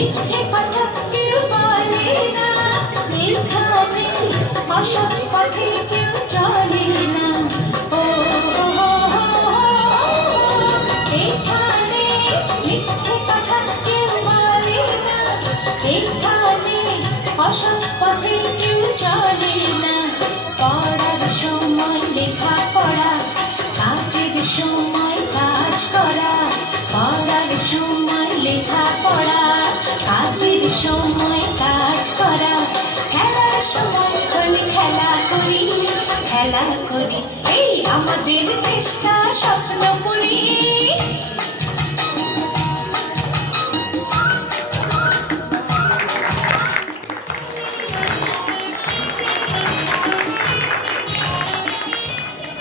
মিথ্যে কথা কেউ বলে না, এখানে অসৎ পথে কেউ চলে না। ও হো হো হো হো, এখানে মিথ্যে কথা কেউ বলে না, এখানে অসৎ পথে কেউ চলে না। পড়ার সময় লেখা পড়া, কাজের সময় কাজ করা। পড়ার সময় লেখা পড়া, কাজের সময় কাজ করা। খেলার সময় হলে খেলা করি, খেলা করি। এই আমাদের দেশটা স্বপ্ন পুরি।